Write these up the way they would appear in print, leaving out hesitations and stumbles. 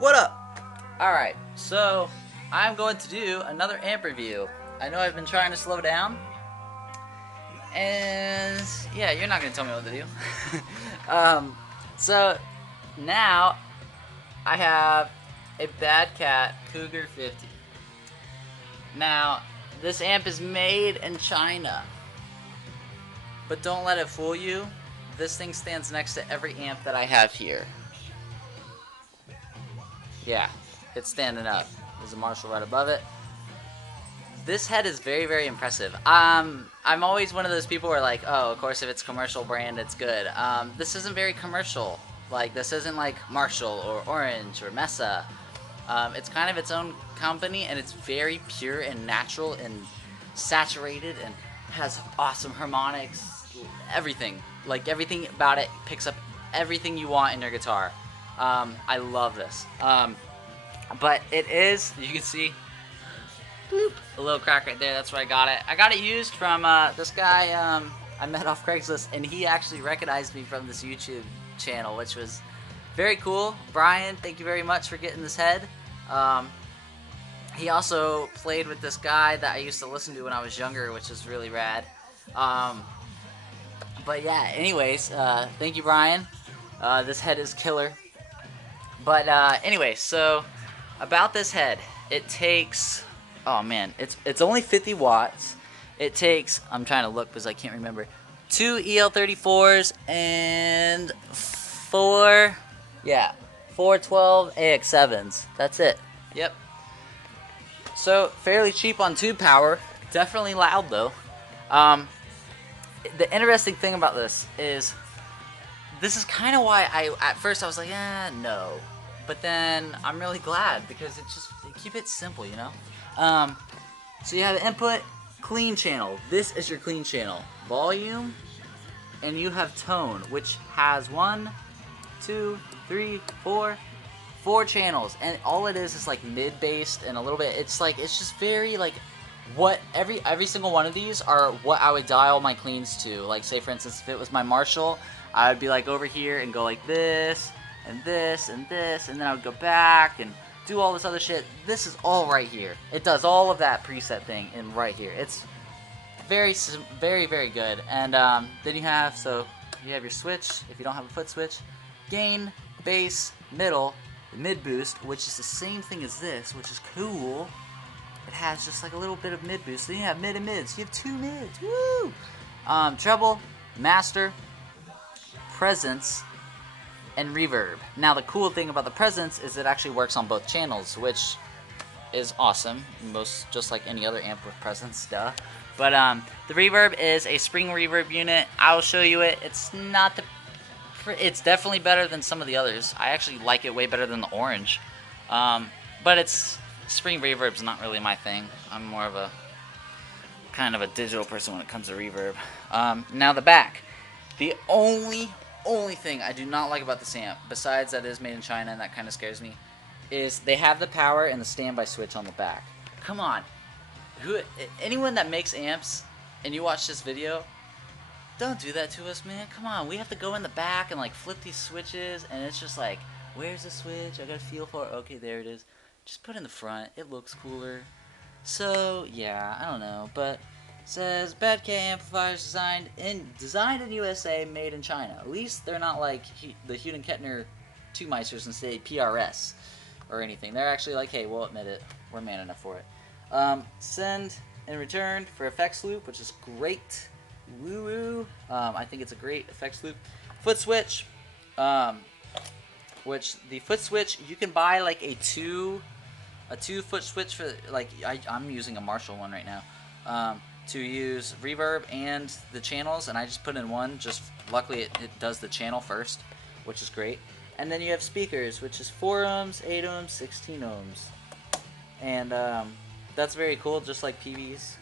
What up? Alright, so I'm going to do another amp review. I know I've been trying to slow down, and yeah, you're not going to tell me what to do. So now I have a BADCAT Cougar 50. Now, this amp is made in China, but don't let it fool you. This thing stands next to every amp that I have here. Yeah, it's standing up. There's a Marshall right above it. This head is very, very impressive. I'm always one of those people where like, oh, of course, if it's commercial brand, it's good. This isn't very commercial. Like, this isn't like Marshall or Orange or Mesa. It's kind of its own company, and it's very pure and natural and saturated and has awesome harmonics, everything. Like, everything about it picks up everything you want in your guitar. I love this. But it is, you can see, bloop, a little crack right there. That's where I got it. I got it used from this guy I met off Craigslist, and he actually recognized me from this YouTube channel, which was very cool. Brian, thank you very much for getting this head. He also played with this guy that I used to listen to when I was younger, which is really rad. But yeah, anyways, thank you, Brian. This head is killer. But anyway, so about this head, it takes, oh man, it's only 50 watts. It takes, I'm trying to look because I can't remember, 2 EL34s and 4 12 AX7s. That's it. Yep. So fairly cheap on tube power. Definitely loud though. The interesting thing about this is this is kind of why at first I was like, no. But then I'm really glad because they keep it simple, you know? So you have an input, clean channel. This is your clean channel. Volume, and you have tone, which has 1, 2, 3, 4 channels. And all it is like mid-based and a little bit, it's just very like, what every single one of these are what I would dial my cleans to. Like, say for instance, if it was my Marshall, I would be like over here and go like this, and this, and this, and then I would go back and do all this other shit. This is all right here. It does all of that preset thing in right here. It's very, very, very good. And then you have your switch, if you don't have a foot switch, gain, bass, middle, mid boost, which is the same thing as this, which is cool. It has just like a little bit of mid boost. So you have mid and mids. You have 2 mids. Woo! Treble, master, presence, and reverb. Now the cool thing about the presence is it actually works on both channels, which is awesome. Just like any other amp with presence, duh. But the reverb is a spring reverb unit. I'll show you it. It's definitely better than some of the others. I actually like it way better than the Orange. But spring reverb's not really my thing. I'm more of a kind of a digital person when it comes to reverb. Now the back. The only thing I do not like about this amp, besides that it is made in China and that kind of scares me, is they have the power and the standby switch on the back. Come on. Anyone that makes amps and you watch this video, don't do that to us, man. Come on. We have to go in the back and like flip these switches, and it's just like, where's the switch? I got a feel for it. Okay, there it is. Just put it in the front. It looks cooler. So, yeah, I don't know, but says BADCAT amplifiers designed in USA, made in China. At least they're not like the Huden Kettner 2 Meisters and say PRS or anything. They're actually like, hey, we'll admit it. We're man enough for it. Send and return for effects loop, which is great. Woo woo. I think it's a great effects loop. Foot switch, which the foot switch you can buy like a two foot switch for, like I'm using a Marshall one right now. To use reverb and the channels, and I just put in one. Just luckily it does the channel first, which is great. And then you have speakers, which is 4 ohms, 8 ohms, 16 ohms, and that's very cool. Just like PVs,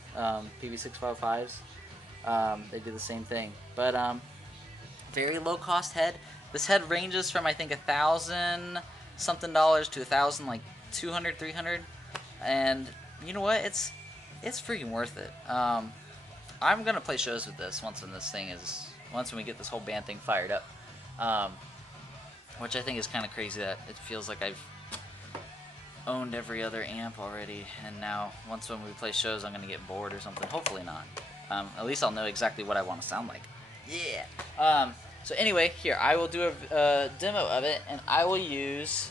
PV655s, they do the same thing. But very low cost head. This head ranges from I think $1,000 something to $1,000 like 200, 300, and you know what? It's freaking worth it. I'm gonna play shows with this once when we get this whole band thing fired up. Which I think is kind of crazy that it feels like I've owned every other amp already, and now once when we play shows I'm gonna get bored or something. Hopefully not. At least I'll know exactly what I want to sound like. Yeah. So anyway, here I will do a demo of it, and I will use.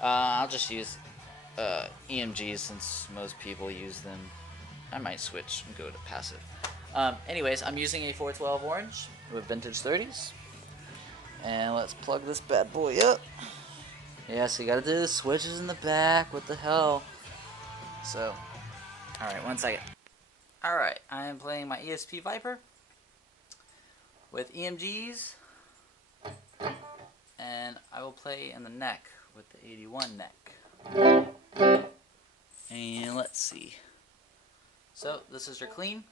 I'll just use EMGs since most people use them. I might switch and go to passive. Anyways, I'm using a 412 orange with vintage 30s, and let's plug this bad boy up. Yeah, so you gotta do the switches in the back. What the hell? So, alright, 1 second. Alright, I am playing my ESP Viper with EMGs, and I will play in the neck with the 81 neck. And let's see. So, this is your clean.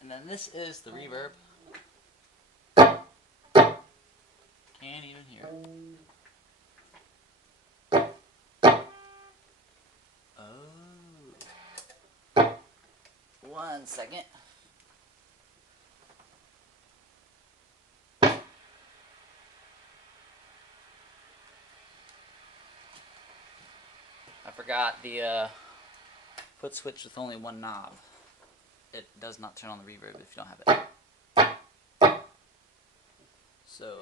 And then this is the reverb. Can't even hear it. Oh. 1 second. I forgot the foot switch with only one knob. It does not turn on the reverb if you don't have it. So,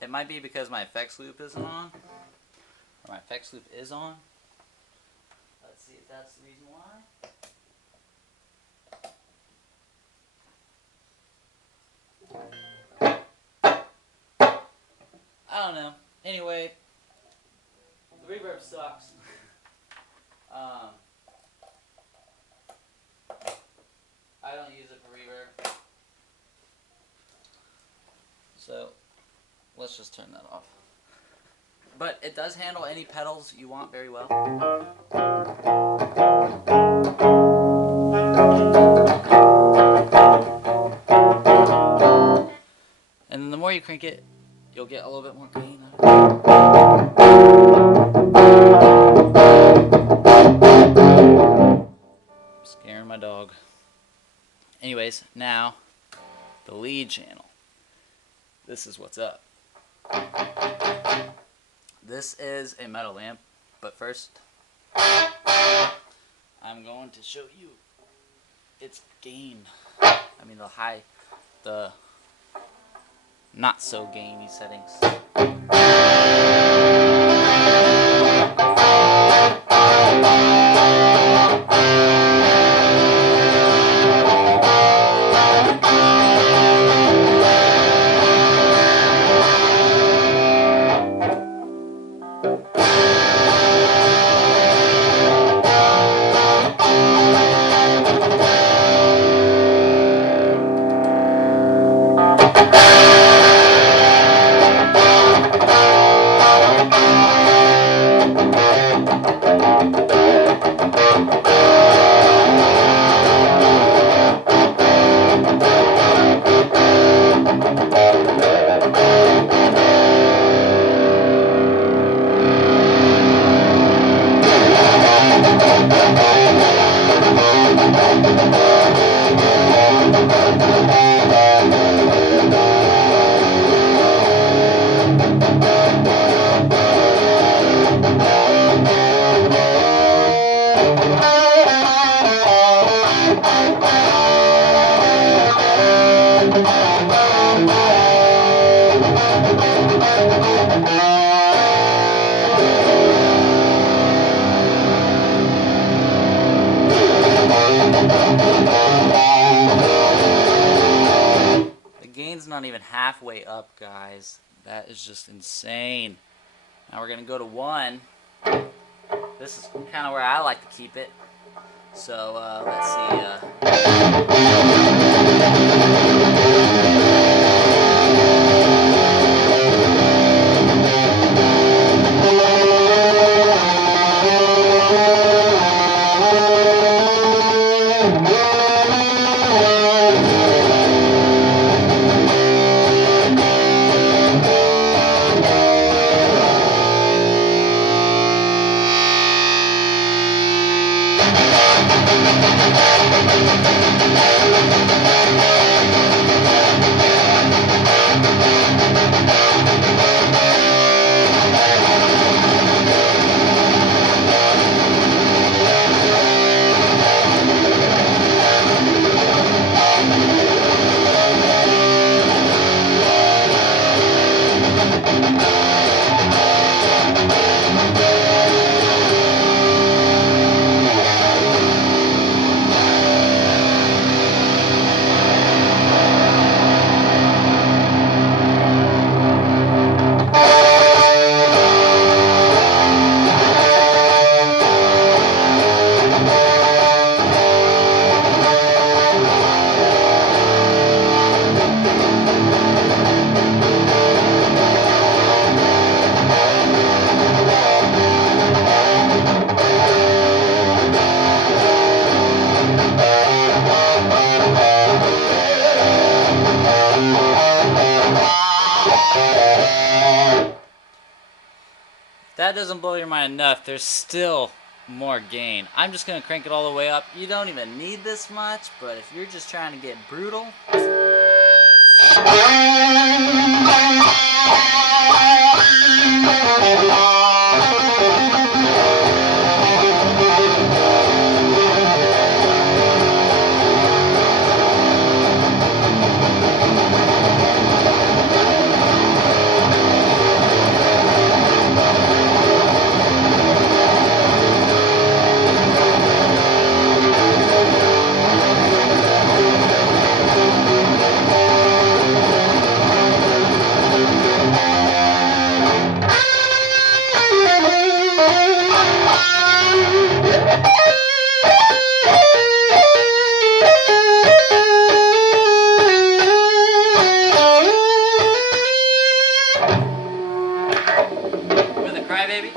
it might be because my effects loop isn't on, or my effects loop is on. Let's see if that's the reason why. I don't know. Anyway, the reverb sucks. I don't use it for reverb. So, let's just turn that off. But it does handle any pedals you want very well. And then the more you crank it, you'll get a little bit more gain. I'm scaring my dog. Anyways, now the lead channel. This is what's up. This is a metal amp, but first I'm going to show you its gain. I mean the not so gainy settings. not even halfway up, guys. That is just insane. Now we're going to go to 1. This is kind of where I like to keep it. So let's see. If that doesn't blow your mind enough, there's still more gain. I'm just going to crank it all the way up. You don't even need this much, but if you're just trying to get brutal... With a crybaby?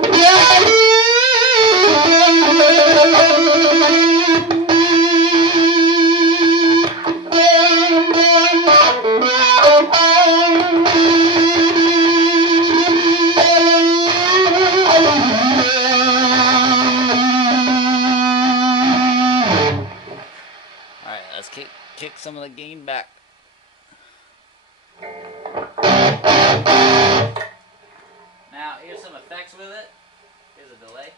Alright, let's kick some of the gain back. Now, here's some effects with it. Here's a delay.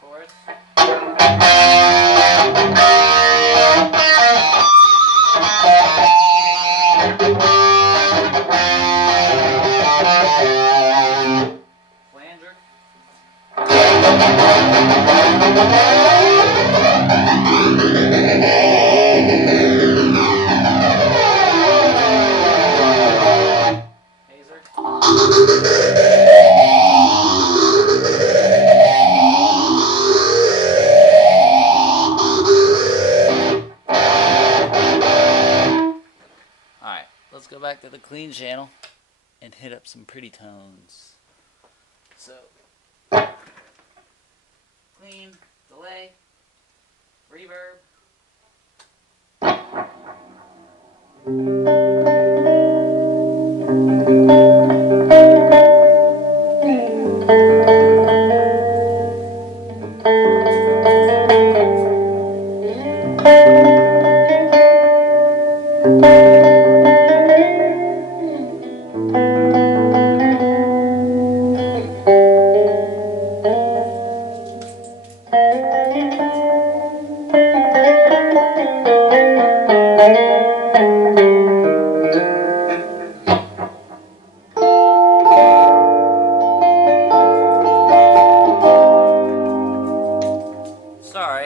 Chorus. Flanger. Alright, let's go back to the clean channel and hit up some pretty tones. So, clean, delay, reverb.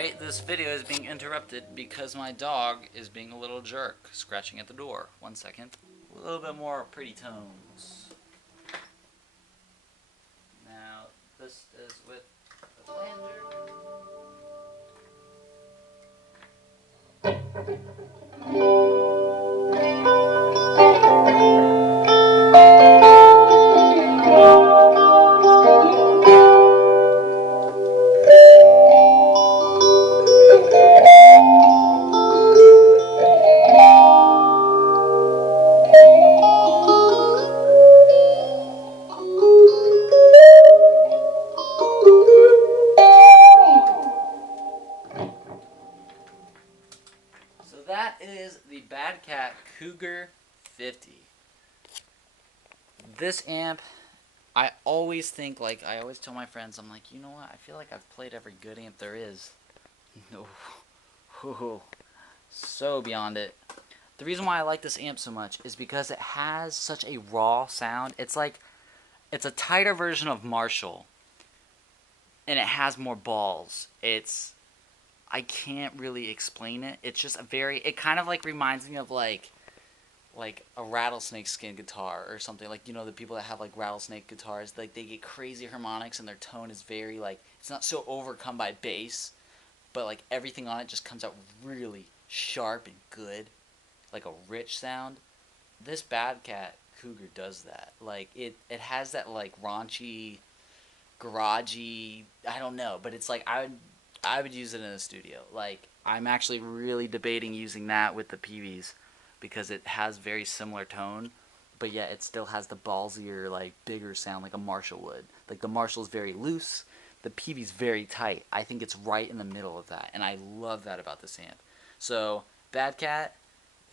Alright, this video is being interrupted because my dog is being a little jerk, scratching at the door. 1 second. A little bit more pretty tones. Now, this is with the flanger. So that is the BADCAT Cougar 50. This amp, I always think, like, I always tell my friends, I'm like, you know what, I feel like I've played every good amp there is. No. So beyond it. The reason why I like this amp so much is because it has such a raw sound. It's like, it's a tighter version of Marshall, and it has more balls. I can't really explain it. It's just it kind of like reminds me of like a rattlesnake skin guitar or something. Like, you know, the people that have like rattlesnake guitars, like they get crazy harmonics and their tone is very like, it's not so overcome by bass, but like everything on it just comes out really sharp and good, like a rich sound. This BADCAT Cougar does that. Like it has that like raunchy, garagey, I don't know, but it's like I would use it in a studio. Like I'm actually really debating using that with the PVs because it has very similar tone, but yet it still has the ballsier, like bigger sound like a Marshall would. Like the Marshall's very loose, the PV's very tight. I think it's right in the middle of that, and I love that about this amp. So BADCAT,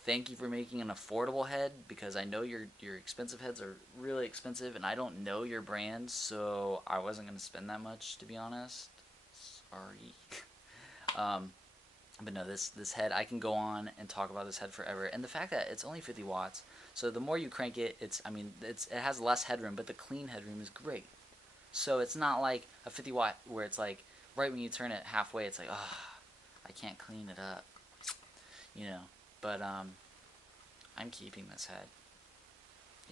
thank you for making an affordable head, because I know your expensive heads are really expensive, and I don't know your brand, so I wasn't going to spend that much, to be honest. Sorry. But no, this head, I can go on and talk about this head forever. And the fact that it's only 50 watts, so the more you crank it, it has less headroom, but the clean headroom is great. So it's not like a 50 watt where it's like, right when you turn it halfway, it's like, oh, I can't clean it up. You know, but I'm keeping this head.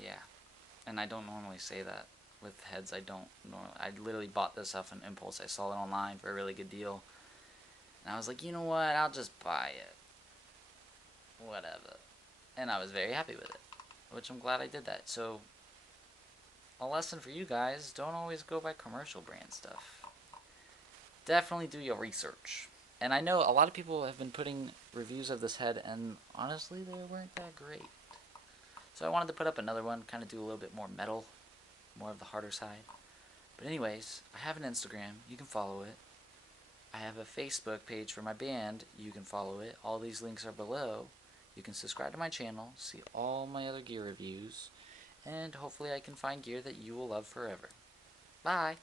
Yeah, and I don't normally say that with heads. I don't normally. I literally bought this off an impulse. I saw it online for a really good deal, and I was like, you know what? I'll just buy it. Whatever. And I was very happy with it, which I'm glad I did that. So, a lesson for you guys: don't always go by commercial brand stuff. Definitely do your research. And I know a lot of people have been putting reviews of this head, and honestly, they weren't that great. So I wanted to put up another one, kind of do a little bit more metal, more of the harder side. But anyways, I have an Instagram, you can follow it. I have a Facebook page for my band, you can follow it. All these links are below. You can subscribe to my channel, see all my other gear reviews, and hopefully I can find gear that you will love forever. Bye!